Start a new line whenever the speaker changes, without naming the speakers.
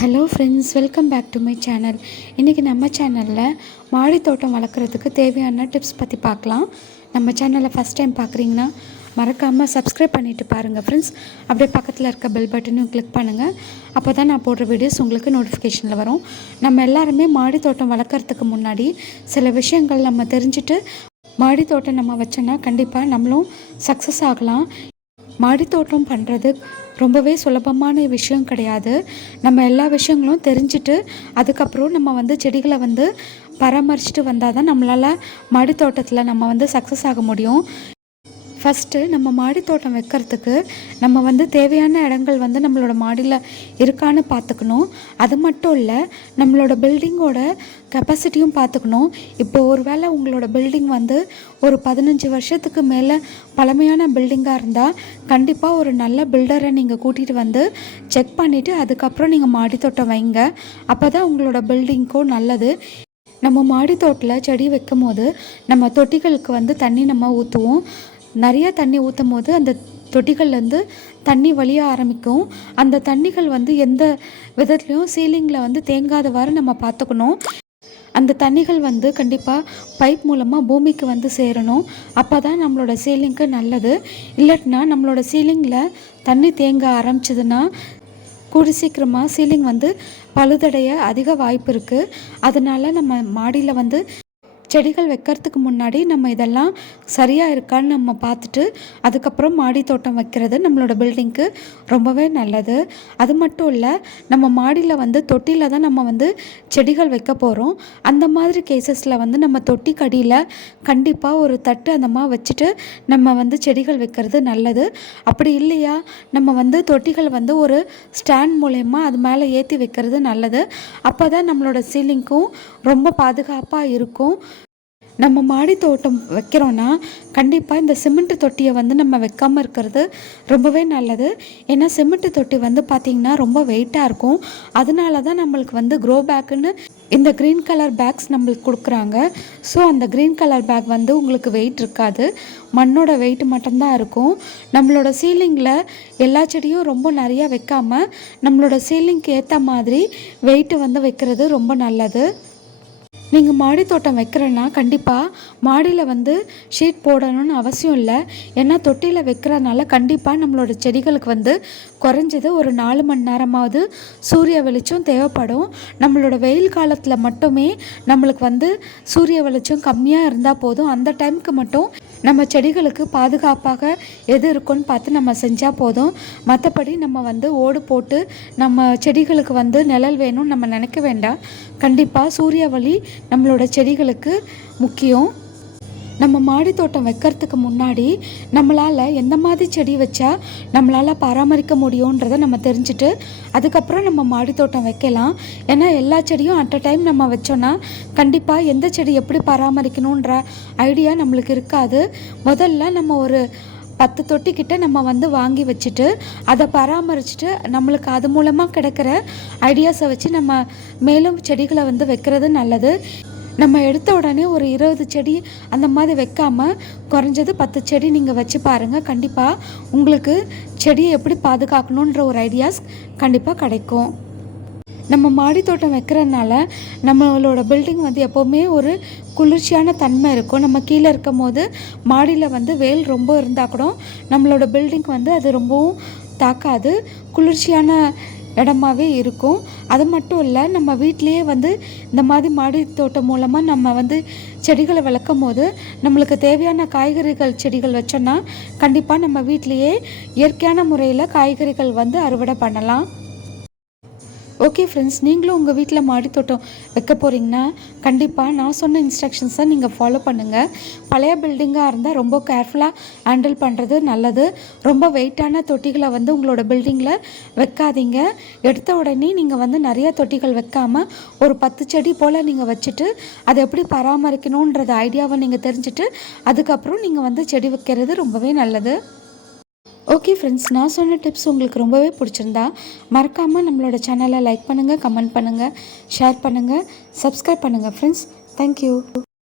Hello friends welcome back to my channel இன்றைக்கி நம்ம சேனலில் மாடி தோட்டம் வளர்க்குறதுக்கு தேவையான டிப்ஸ் பற்றி பார்க்கலாம். நம்ம சேனலை ஃபஸ்ட் டைம் பார்க்குறீங்கன்னா மறக்காமல் சப்ஸ்கிரைப் பண்ணிவிட்டு பாருங்கள் ஃப்ரெண்ட்ஸ் அப்படியே பக்கத்தில் இருக்க பெல் பட்டனும் கிளிக் பண்ணுங்கள் அப்போ தான் நான் போடுற வீடியோஸ் உங்களுக்கு நோட்டிஃபிகேஷனில் வரும். நம்ம எல்லாருமே மாடி தோட்டம் வளர்க்குறதுக்கு முன்னாடி சில விஷயங்கள் நம்ம தெரிஞ்சுட்டு மாடி தோட்டம் நம்ம வச்சோன்னா கண்டிப்பாக நம்மளும் சக்ஸஸ் ஆகலாம். மாடித்தோட்டம் பண்ணுறது ரொம்பவே சுலபமான விஷயம் கிடையாது. நம்ம எல்லா விஷயங்களும் தெரிஞ்சுட்டு அதுக்கப்புறம் நம்ம வந்து செடிகளை வந்து பராமரிச்சுட்டு வந்தால் தான் நம்மளால் மாடித்தோட்டத்தில் நம்ம வந்து சக்ஸஸ் ஆக முடியும். ஃபஸ்ட்டு நம்ம மாடி தோட்டம் வைக்கிறதுக்கு நம்ம வந்து தேவையான இடங்கள் வந்து நம்மளோட மாடியில் இருக்கான்னு பார்த்துக்கணும். அது மட்டும் இல்லை நம்மளோட பில்டிங்கோட கெப்பாசிட்டியும் பார்த்துக்கணும். இப்போ ஒரு வேளை உங்களோட பில்டிங் வந்து ஒரு பதினஞ்சு வருஷத்துக்கு மேலே பழமையான பில்டிங்காக இருந்தால் கண்டிப்பாக ஒரு நல்ல பில்டரை நீங்கள் கூட்டிகிட்டு வந்து செக் பண்ணிவிட்டு அதுக்கப்புறம் நீங்கள் மாடி தோட்டம் வைங்க. அப்போ தான் உங்களோட பில்டிங்க்கும் நல்லது. நம்ம மாடி தோட்டில் செடி வைக்கும் போது நம்ம தொட்டிகளுக்கு வந்து தண்ணி நம்ம ஊற்றுவோம் நிறையா தண்ணி ஊற்றும் போது அந்த தொட்டிகள்லேருந்து தண்ணி வழிய ஆரம்பிக்கும். அந்த தண்ணிகள் வந்து எந்த விதத்துலேயும் சீலிங்கில் வந்து தேங்காதவாறு நம்ம பார்த்துக்கணும். அந்த தண்ணிகள் வந்து கண்டிப்பாக பைப் மூலமாக பூமிக்கு வந்து சேரணும். அப்போ தான் நம்மளோட சீலிங்க்கு நல்லது. இல்லாட்டினா நம்மளோட சீலிங்கில் தண்ணி தேங்க ஆரம்பிச்சதுன்னா கூடி சீக்கிரமாக சீலிங் வந்து பழுதடைய அதிக வாய்ப்பு இருக்குது அதனால் நம்ம மாடியில் வந்து செடிகள் வைக்கிறதுக்கு முன்னாடி நம்ம இதெல்லாம் சரியாக இருக்கான்னு நம்ம பார்த்துட்டு அதுக்கப்புறம் மாடி தோட்டம் வைக்கிறது நம்மளோட பில்டிங்க்கு ரொம்பவே நல்லது. அது மட்டும் இல்லை நம்ம மாடியில் வந்து தொட்டியில் தான் நம்ம வந்து செடிகள் வைக்க போகிறோம் அந்த மாதிரி கேசஸில் வந்து நம்ம தொட்டி கடியில் கண்டிப்பாக ஒரு தட்டு அந்த மாதிரி வச்சுட்டு நம்ம வந்து செடிகள் வைக்கிறது நல்லது. அப்படி இல்லையா நம்ம வந்து தொட்டிகள் வந்து ஒரு ஸ்டாண்ட் மூலயமா அது மேலே ஏற்றி வைக்கிறது நல்லது. அப்போ தான் நம்மளோட சீலிங்க்கும் ரொம்ப பாதுகாப்பாக இருக்கும். நம்ம மாடி தோட்டம் வைக்கிறோன்னா கண்டிப்பாக இந்த சிமெண்ட் தொட்டியை வந்து நம்ம வைக்காமல் இருக்கிறது ரொம்பவே நல்லது. ஏன்னா சிமெண்ட் தொட்டி வந்து பார்த்திங்கன்னா ரொம்ப வெயிட்டாக இருக்கும். அதனால தான் நம்மளுக்கு வந்து க்ரோ பேக்குன்னு இந்த க்ரீன் கலர் பேக்ஸ் நம்மளுக்கு கொடுக்குறாங்க. ஸோ அந்த க்ரீன் கலர் பேக் வந்து உங்களுக்கு வெயிட் இருக்காது. மண்ணோட வெயிட் மட்டும்தான் இருக்கும். நம்மளோட சீலிங்கில் எல்லா செடியும் ரொம்ப நிறையா வைக்காமல் நம்மளோட சீலிங்க்கு ஏற்ற மாதிரி வெயிட்டு வந்து வைக்கிறது ரொம்ப நல்லது. நீங்கள் மாடி தோட்டம் வைக்கிறேன்னா கண்டிப்பாக மாடியில் வந்து ஷீட் போடணும்னு அவசியம் இல்லை. ஏன்னா தொட்டியில் வைக்கிறதுனால கண்டிப்பாக நம்மளோட செடிகளுக்கு வந்து குறைஞ்சது ஒரு நாலு மணி நேரமாவது சூரிய வெளிச்சம் தேவைப்படும். நம்மளோட வெயில் காலத்தில் மட்டுமே நம்மளுக்கு வந்து சூரிய வெளிச்சம் கம்மியாக இருந்தால் போதும். அந்த டைமுக்கு மட்டும் நம்ம செடிகளுக்கு பாதுகாப்பாக எது இருக்குன்னு பார்த்து நம்ம செஞ்சால் போதும். மற்றபடி நம்ம வந்து ஓடு போட்டு நம்ம செடிகளுக்கு வந்து நிழல் வேணும்னு நம்ம நினைக்க வேண்டாம். கண்டிப்பாக சூரிய வழி நம்மளோட செடிகளுக்கு முக்கியம். நம்ம மாடி தோட்டம் வைக்கிறதுக்கு முன்னாடி நம்மளால் எந்த மாதிரி செடி வச்சா நம்மளால் பராமரிக்க முடியுன்றதை நம்ம தெரிஞ்சுட்டு அதுக்கப்புறம் நம்ம மாடி தோட்டம் வைக்கலாம். ஏன்னா எல்லா செடியும் அட் அ டைம் நம்ம வச்சோன்னா கண்டிப்பாக எந்த செடி எப்படி பராமரிக்கணுன்ற ஐடியா நம்மளுக்கு இருக்காது. முதல்ல நம்ம ஒரு பத்து தொட்டிக்கிட்ட நம்ம வந்து வாங்கி வச்சுட்டு அதை பராமரிச்சுட்டு நம்மளுக்கு அது மூலமாக கிடைக்கிற ஐடியாஸை வச்சு நம்ம மேலும் செடிகளை வந்து வைக்கிறது நல்லது. நம்ம எடுத்த உடனே ஒரு இருபது செடி அந்த மாதிரி வைக்காமல் குறைஞ்சது பத்து செடி நீங்கள் வச்சு பாருங்கள் கண்டிப்பாக உங்களுக்கு செடியை எப்படி பாதுகாக்கணுன்ற ஒரு ஐடியாஸ் கண்டிப்பாக கிடைக்கும். நம்ம மாடி தோட்டம் வைக்கிறதுனால நம்மளோட பில்டிங் வந்து எப்போவுமே ஒரு குளிர்ச்சியான தன்மை இருக்கும். நம்ம கீழே இருக்கும் போது மாடியில் வந்து வெயில் ரொம்ப இருந்தால் கூட நம்மளோட பில்டிங் வந்து அது ரொம்பவும் தாக்காது. குளிர்ச்சியான இடமாவே இருக்கும். அது மட்டும் இல்லை நம்ம வீட்லேயே வந்து இந்த மாதிரி மாடி தோட்டம் மூலமாக நம்ம வந்து செடிகளை வளர்க்கும் போது நம்மளுக்கு தேவையான காய்கறிகள் செடிகள் வச்சோன்னா கண்டிப்பாக நம்ம வீட்லேயே இயற்கையான முறையில் காய்கறிகள் வந்து அறுவடை பண்ணலாம். ஓகே ஃப்ரெண்ட்ஸ் நீங்களும் உங்கள் வீட்டில் மாடித்தோட்டம் வைக்க போகிறீங்கன்னா கண்டிப்பாக நான் சொன்ன இன்ஸ்ட்ரக்ஷன்ஸை நீங்கள் ஃபாலோ பண்ணுங்கள் பழைய பில்டிங்காக இருந்தால் ரொம்ப கேர்ஃபுல்லாக ஹேண்டில் பண்ணுறது நல்லது. ரொம்ப வெயிட்டான தொட்டிகளை வந்து உங்களோட பில்டிங்கில் வைக்காதீங்க. எடுத்த உடனே நீங்கள் வந்து நிறைய தொட்டிகள் வைக்காமல் ஒரு பத்து செடி போல் நீங்கள் வச்சுட்டு அதை எப்படி பராமரிக்கணுன்றது ஐடியாவை நீங்கள் தெரிஞ்சுட்டு அதுக்கப்புறம் நீங்கள் வந்து செடி வைக்கிறது ரொம்பவே நல்லது. ஓகே ஃப்ரெண்ட்ஸ் நான் சொன்ன டிப்ஸ் உங்களுக்கு ரொம்பவே பிடிச்சிருந்தா மறக்காமல் நம்மளோட சேனலை லைக் பண்ணுங்கள் கமெண்ட் பண்ணுங்கள் ஷேர் பண்ணுங்கள் சப்ஸ்கிரைப் பண்ணுங்கள் ஃப்ரெண்ட்ஸ் தேங்க்யூ